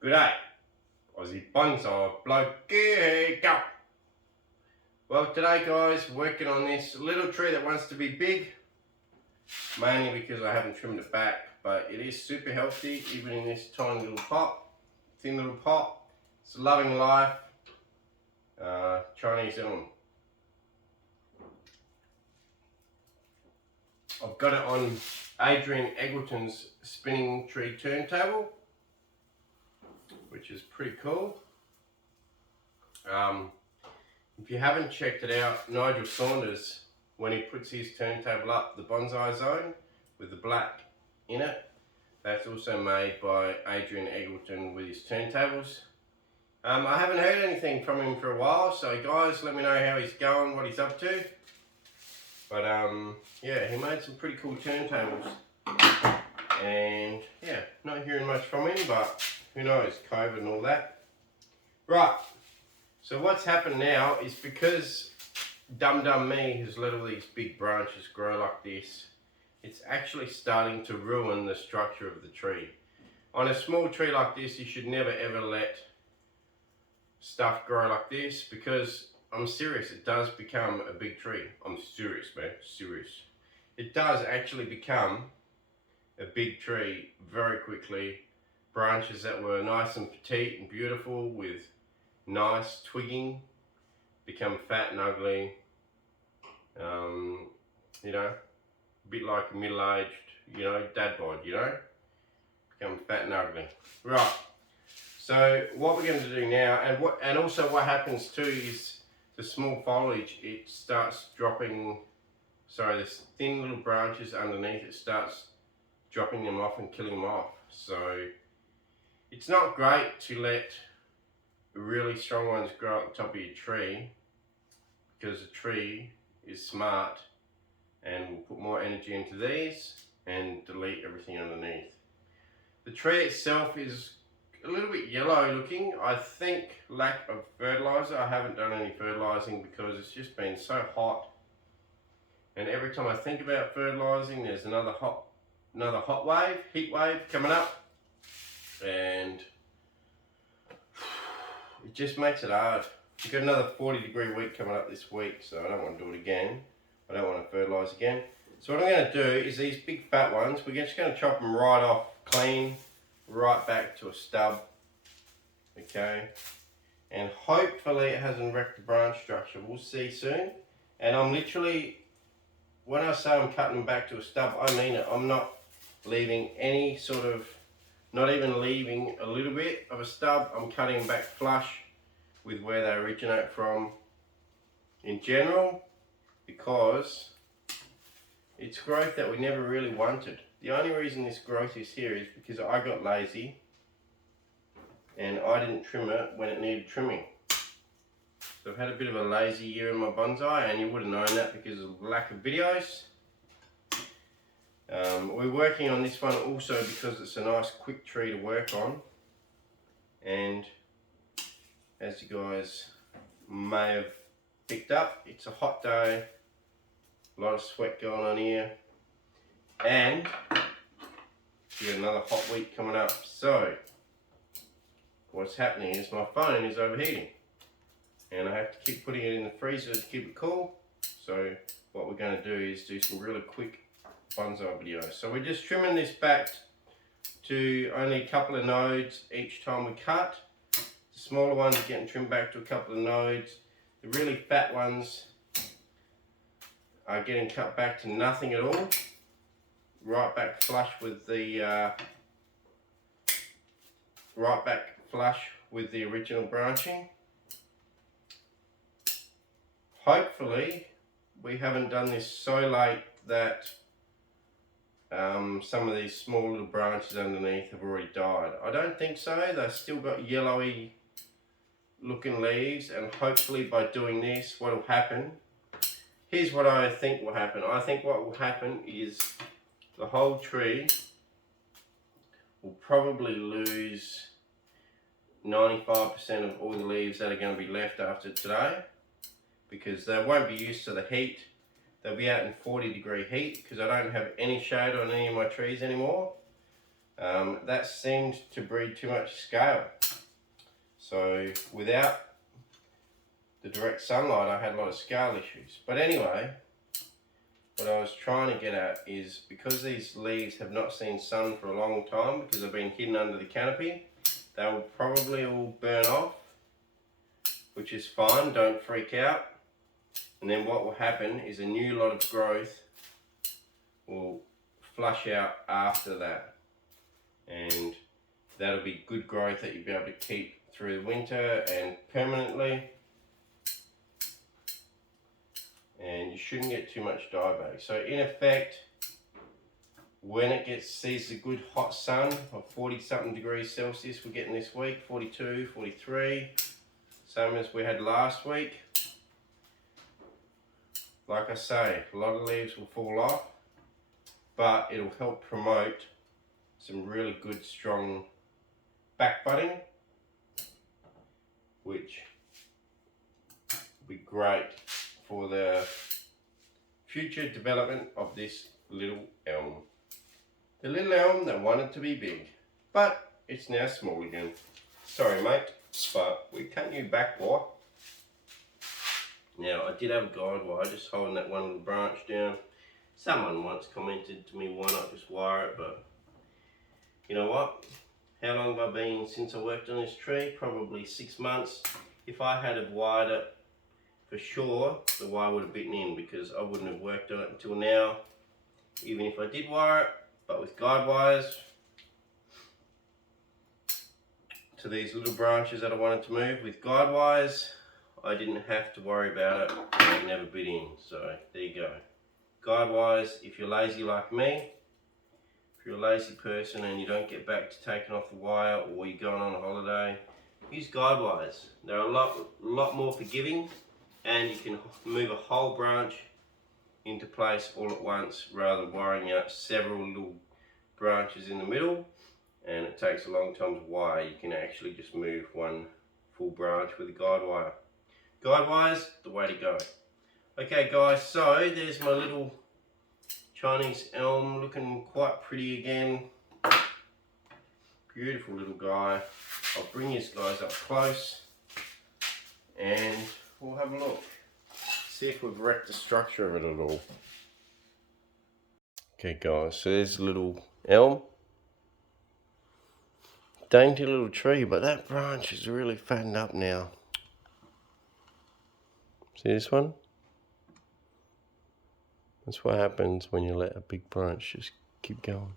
Good day, Aussie Bonsai Bloke, go! Well, today guys, working on this little tree that wants to be big, mainly because I haven't trimmed it back, but it is super healthy, even in this tiny little pot, thin little pot. It's a loving life, Chinese elm. I've got it on Adrian Eggleton's spinning tree turntable, which is pretty cool. If you haven't checked it out, Nigel Saunders, when he puts his turntable up, the Bonsai Zone, with the black in it, that's also made by Adrian Eggleton with his turntables. I haven't heard anything from him for a while, so guys, let me know how he's going, what he's up to. But yeah, he made some pretty cool turntables. And yeah, not hearing much from him, but who knows, COVID and all that. Right. So what's happened now is because Dum Me has let all these big branches grow like this, it's actually starting to ruin the structure of the tree. On a small tree like this, you should never ever let stuff grow like this, because I'm serious, it does become a big tree. I'm serious, man, serious. It does actually become a big tree very quickly. Branches that were nice and petite and beautiful with nice twigging become fat and ugly, you know, a bit like a middle-aged, dad bod, become fat and ugly. Right, so what we're going to do now, and also what happens too is the small foliage, it starts dropping, this thin little branches underneath, it starts dropping them off and killing them off. So it's not great to let really strong ones grow at the top of your tree, because the tree is smart and will put more energy into these and delete everything underneath. The tree itself is a little bit yellow looking. I think lack of fertilizer. I haven't done any fertilizing because it's just been so hot, and every time I think about fertilizing, there's another heat wave coming up, and it just makes it hard. We've got another 40-degree week coming up this week, so I don't want to do it again. I don't want to fertilise again. So what I'm going to do is these big fat ones, we're just going to chop them right off clean, right back to a stub. Okay, and hopefully it hasn't wrecked the branch structure. We'll see soon. And I'm literally, when I say I'm cutting them back to a stub, I mean it. I'm not leaving any sort of, not even leaving a little bit of a stub. I'm cutting back flush with where they originate from in general, because it's growth that we never really wanted. The only reason this growth is here is because I got lazy and I didn't trim it when it needed trimming. So I've had a bit of a lazy year in my bonsai, and you would have known that because of the lack of videos. We're working on this one also because it's a nice quick tree to work on, and as you guys may have picked up, it's a hot day, a lot of sweat going on here, and we got another hot week coming up. So what's happening is my phone is overheating and I have to keep putting it in the freezer to keep it cool. So what we're going to do is do some really quick bonsai videos. So we're just trimming this back to only a couple of nodes each time we cut. The smaller ones are getting trimmed back to a couple of nodes. The really fat ones are getting cut back to nothing at all. Right back flush with the original branching. Hopefully we haven't done this so late that some of these small little branches underneath have already died. I don't think so. They've still got yellowy looking leaves, and hopefully by doing this, what will happen, here's what I think will happen. I think what will happen is the whole tree will probably lose 95% of all the leaves that are going to be left after today, because they won't be used to the heat. They'll be out in 40-degree heat because I don't have any shade on any of my trees anymore. that seemed to breed too much scale. So without the direct sunlight, I had a lot of scale issues. But anyway, what I was trying to get at is, because these leaves have not seen sun for a long time, because they've been hidden under the canopy, they will probably all burn off, which is fine, don't freak out. And then what will happen is a new lot of growth will flush out after that. And that'll be good growth that you'll be able to keep through the winter and permanently. And you shouldn't get too much dieback. So in effect, when it sees the good hot sun of 40 something degrees Celsius we're getting this week, 42, 43, same as we had last week. Like I say, a lot of leaves will fall off, but it'll help promote some really good strong back budding, which will be great for the future development of this little elm. The little elm that wanted to be big, but it's now small again. Sorry mate, but we cut you back, boy. Now I did have a guide wire, just holding that one little branch down. Someone once commented to me, why not just wire it, but you know what? How long have I been since I worked on this tree? Probably 6 months. If I had have wired it, for sure the wire would have bitten in, because I wouldn't have worked on it until now, even if I did wire it. But with guide wires to these little branches that I wanted to move, with guide wires I didn't have to worry about it, and it never bit in. So there you go. Guide wires, if you're lazy like me, if you're a lazy person and you don't get back to taking off the wire, or you're going on a holiday, use guide wires. They're a lot more forgiving, and you can move a whole branch into place all at once, rather than wiring out several little branches in the middle, and it takes a long time to wire. You can actually just move one full branch with a guide wire. Guide wires, the way to go. Okay guys, so there's my little Chinese elm, looking quite pretty again. Beautiful little guy. I'll bring you guys up close and we'll have a look. See if we've wrecked the structure of it at all. Okay guys, so there's a little elm. Dainty little tree, but that branch is really fattened up now. See this one? That's what happens when you let a big branch just keep going.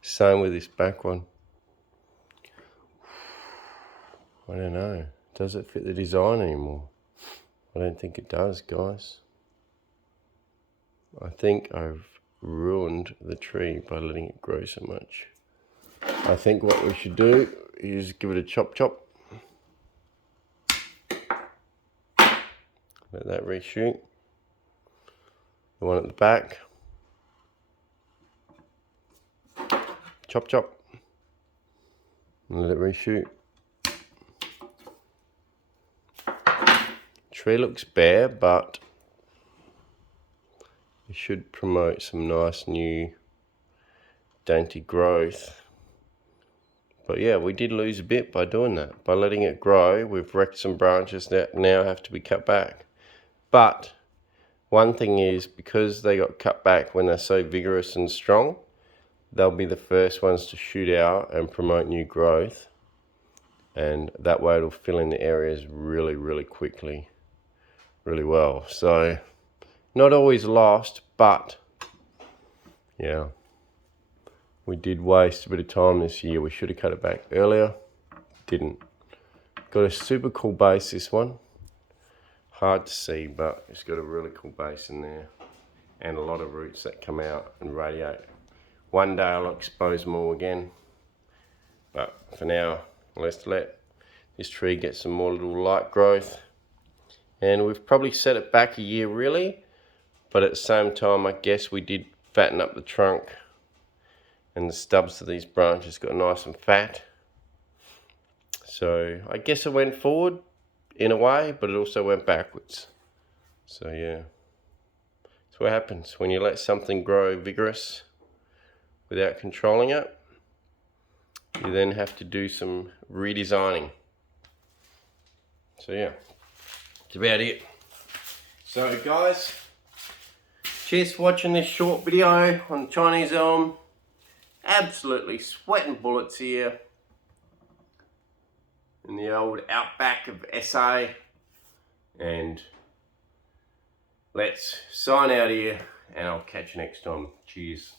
Same with this back one. I don't know. Does it fit the design anymore? I don't think it does, guys. I think I've ruined the tree by letting it grow so much. I think what we should do is give it a chop chop. Let that reshoot. The one at the back. Chop chop. And let it reshoot. Tree looks bare, but it should promote some nice new dainty growth. But yeah, we did lose a bit by doing that. By letting it grow, we've wrecked some branches that now have to be cut back. But one thing is, because they got cut back when they're so vigorous and strong, they'll be the first ones to shoot out and promote new growth. And that way it'll fill in the areas really, really quickly, really well. So not always lost, but yeah, we did waste a bit of time this year. We should have cut it back earlier. Didn't. Got a super cool base, this one. Hard to see, but it's got a really cool base in there. And a lot of roots that come out and radiate. One day I'll expose them all again. But for now, let's let this tree get some more little light growth. And we've probably set it back a year really. But at the same time, I guess we did fatten up the trunk. And the stubs of these branches got nice and fat. So I guess it went forward in a way, but it also went backwards. So yeah, that's what happens when you let something grow vigorous without controlling it. you then have to do some redesigning. So yeah, that's about it. So guys, cheers for watching this short video on Chinese elm. Absolutely sweating bullets here in the old outback of SA, and let's sign out here and I'll catch you next time. Cheers.